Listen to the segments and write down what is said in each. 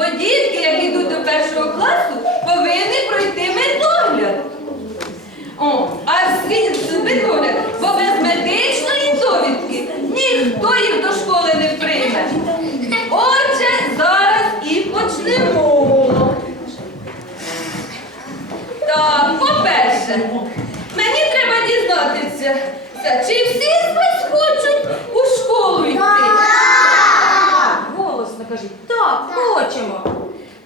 Бо дітки, які йдуть до першого класу, повинні пройти медогляд. О, а медогляд, бо без медичної довідки ніхто їх до школи не прийме. Отже, зараз і почнемо. Так, по-перше, мені треба дізнатися, чи всі з вас хочуть у школу йти? Кажіть, так, хочемо.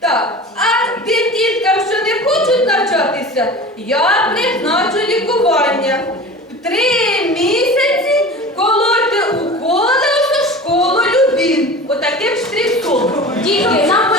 Так, а тим діткам, що не хочуть навчатися, я призначу лікування. В Три місяці колоти уколи у школу любін. Отаким штрихом. Дітки, нам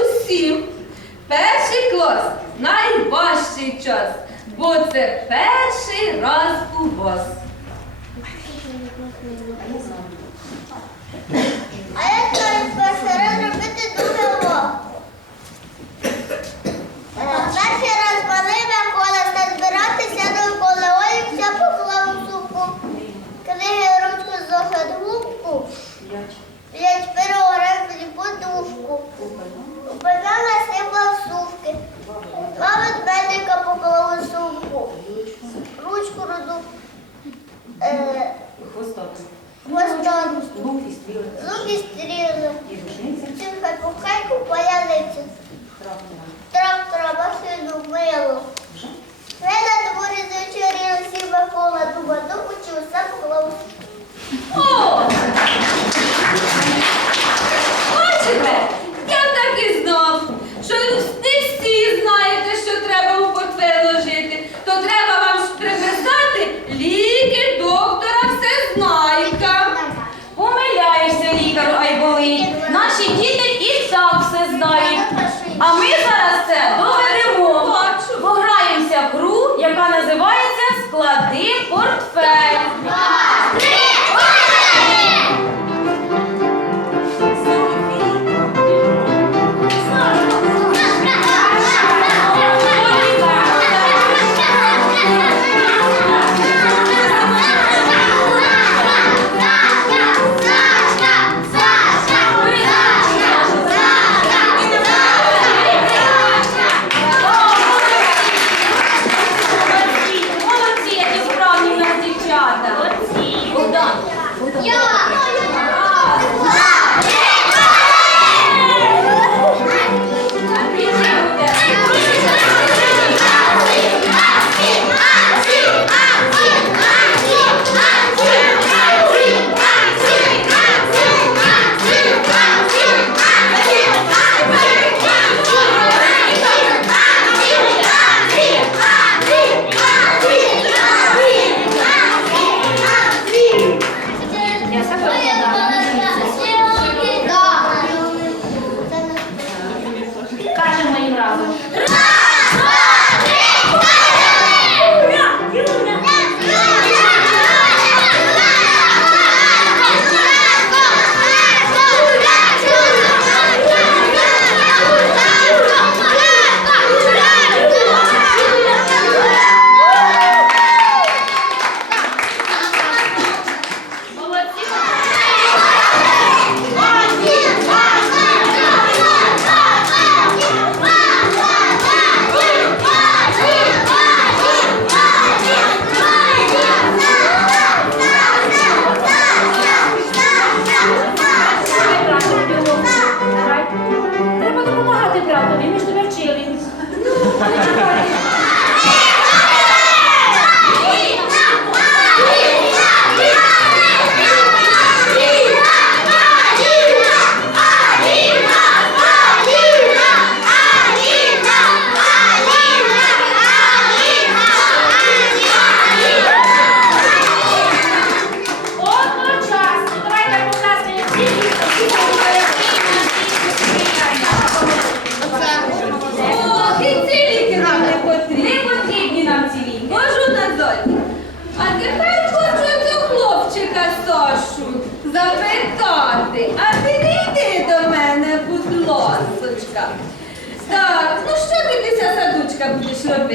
усім. Перший клас найважчий час, бо це перший раз у вас. А я знаю перший раз робити дуже. Е, Перший раз малина кола став збиратися довкола олівця поклав у сумку. Книги ручку зохід губку, п'ять перо гребли подушку. Упевняла сипла в сувки. Два ведмедика поклав сумку. Ручку роду. Е, хвостом. Лук і стріли. Лук і стріли. Тихай пухайку паяницю. Трактора. Машину, мило. Не на дворі звечорі усі Микола дуба докучі усе поклав. О! Бачите, я так і знав, що не всі знаєте, що треба у портфель ложити, то треба вам приписати ліки доктора Всезнайка. Помиляєшся, лікару Айболині. Наші діти і так все знають. А ми зараз це доведемо. Пограємося в гру, яка називається Склади портфель.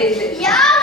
Yeah.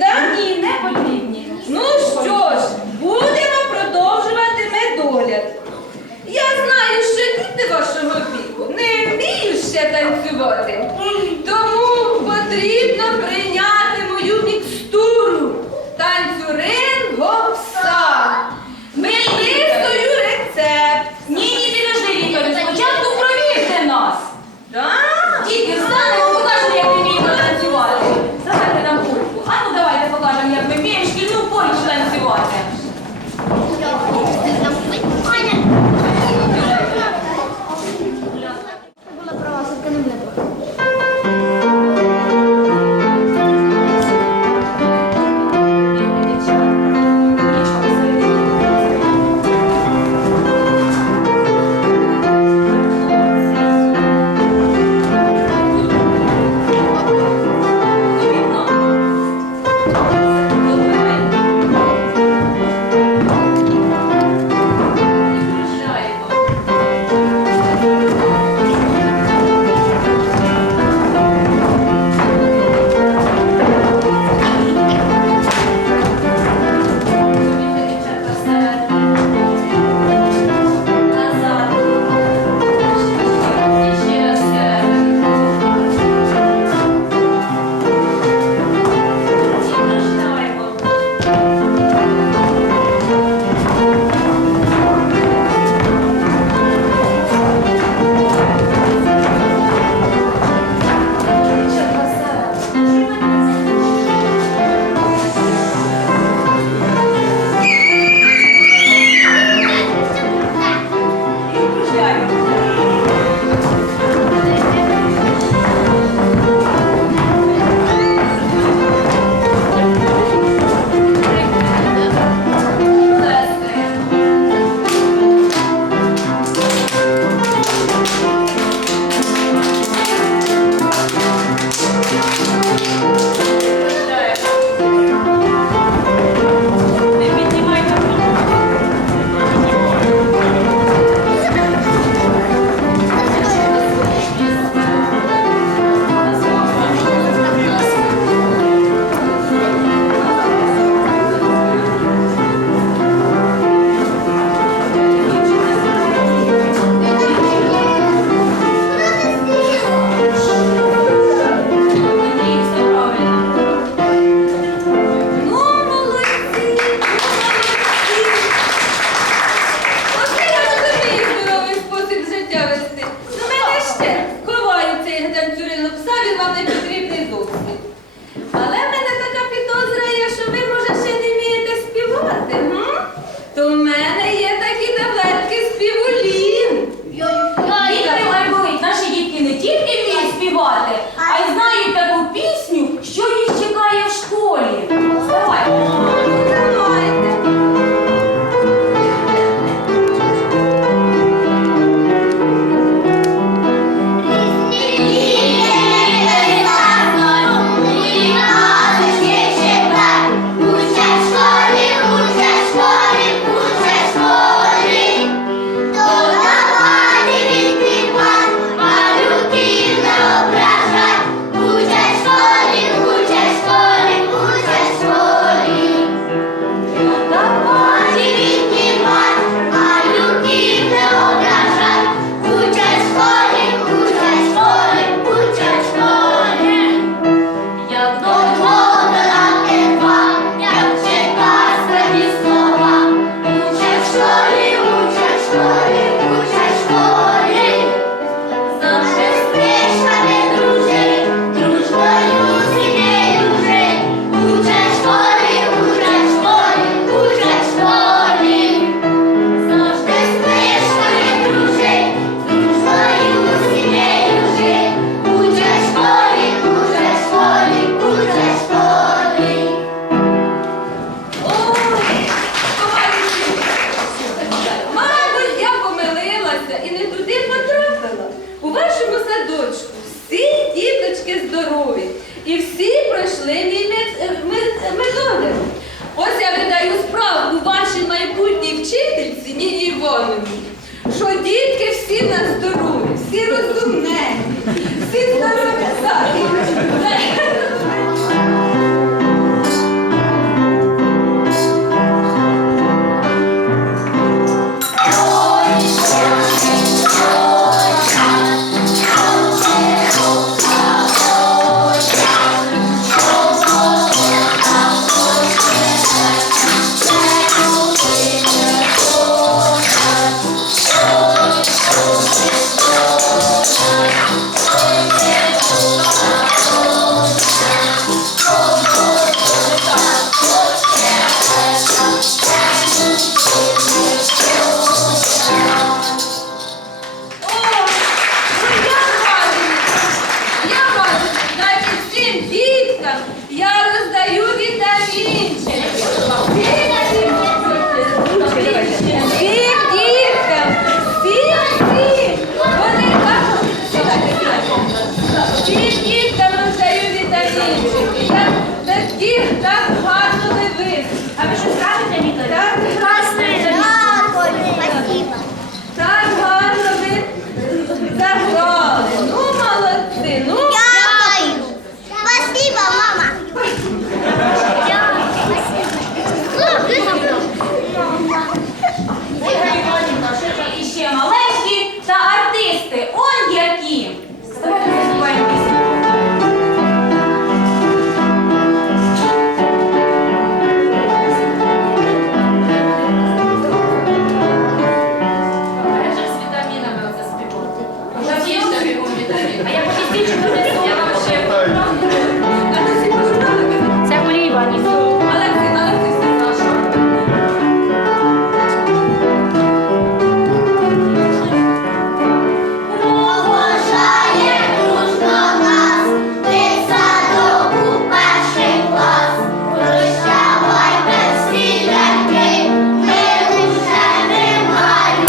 Потрібні, не Ні, не